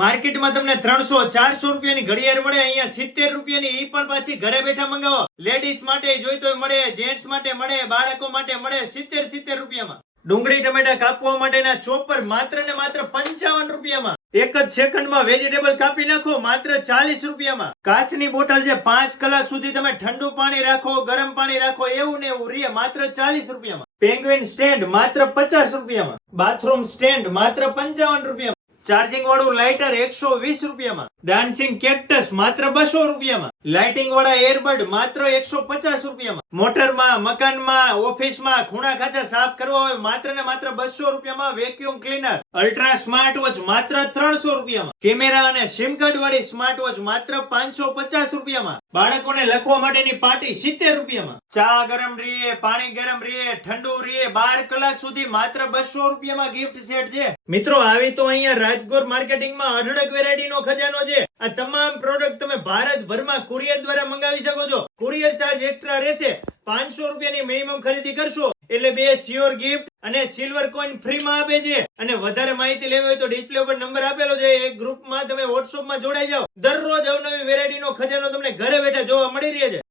માર્કેટમાં તમને 300-400 રૂપિયાની ઘડિયાળ મળે, અહીંયા 70 રૂપિયાની ઈ પણ પાછી ઘરે બેઠા મંગાવો. લેડીઝ માટે જોઈતો મળે, જેન્ટ્સ માટે મળે, બાળકો માટે મળે 70 રૂપિયામાં. ડુંગળી ટમેટા કાપવા માટેના ચોપર માત્ર ને માત્ર 55 રૂપિયામાં. એક જ સેકન્ડમાં વેજીટેબલ કાપી નાખો માત્ર 40 રૂપિયામાં. કાચની બોટલ જે 5 કલાક સુધી તમે ઠંડુ પાણી રાખો, ગરમ પાણી રાખો, એવું ને એવું રે માત્ર 40 રૂપિયામાં. પેંગ્વિન સ્ટેન્ડ માત્ર 50 રૂપિયામાં. બાથરૂમ સ્ટેન્ડ માત્ર 55 રૂપિયામાં. ચાર્જિંગ વાળું લાઇટર 120 રૂપિયામાં. ડાન્સિંગ કેક્ટસ માત્ર 200 રૂપિયામાં. લાઇટિંગ વાળા એરબડ માત્ર 150 રૂપિયામાં. મોટરમાં, મકાનમાં, ઓફિસમાં ખૂણા ખાંચા સાફ કરવા હોય માત્ર ને માત્ર 200 રૂપિયામાં. Vacuum cleaner ultra smart watch માત્ર 300 રૂપિયામાં. કેમેરા અને સિમ કાર્ડ વાળી સ્માર્ટ વોચ માત્ર 550 રૂપિયામાં. બાળકોને લખવા માટેની પાટી 70 રૂપિયામાં. ચા ગરમ રીએ, પાણી ગરમ રીએ, ઠંડુ રીએ 12 કલાક સુધી માત્ર 200 રૂપિયામાં ગિફ્ટ સેટ છે. મિત્રો આવી તો અહીંયા રાજગોર માર્કેટિંગમાં અઢળક વેરાયટીનો ખજાનો છે. આ તમામ પ્રોડક્ટ તમે ભારતભરમાં કુરિયર દ્વારા મંગાવી શકો છો. કુરિયર ચાર્જ એક્સ્ટ્રા રહેશે. 500 રૂપિયાની મિનિમમ ખરીદી કરશો એટલે 2 શ્યોર ગિફ્ટ અને સિલ્વર કોઈન ફ્રીમાં આપે છે. અને વધારે માહિતી લેવી હોય તો ડિસ્પ્લે ઉપર નંબર આપેલો છે, એ ગ્રુપમાં તમે વોટ્સઅપમાં જોડાઈ જાઓ. દરરોજ અવનવી વેરાયટીનો ખજાનો તમને ઘરે બેઠા જોવા મળી રહે છે.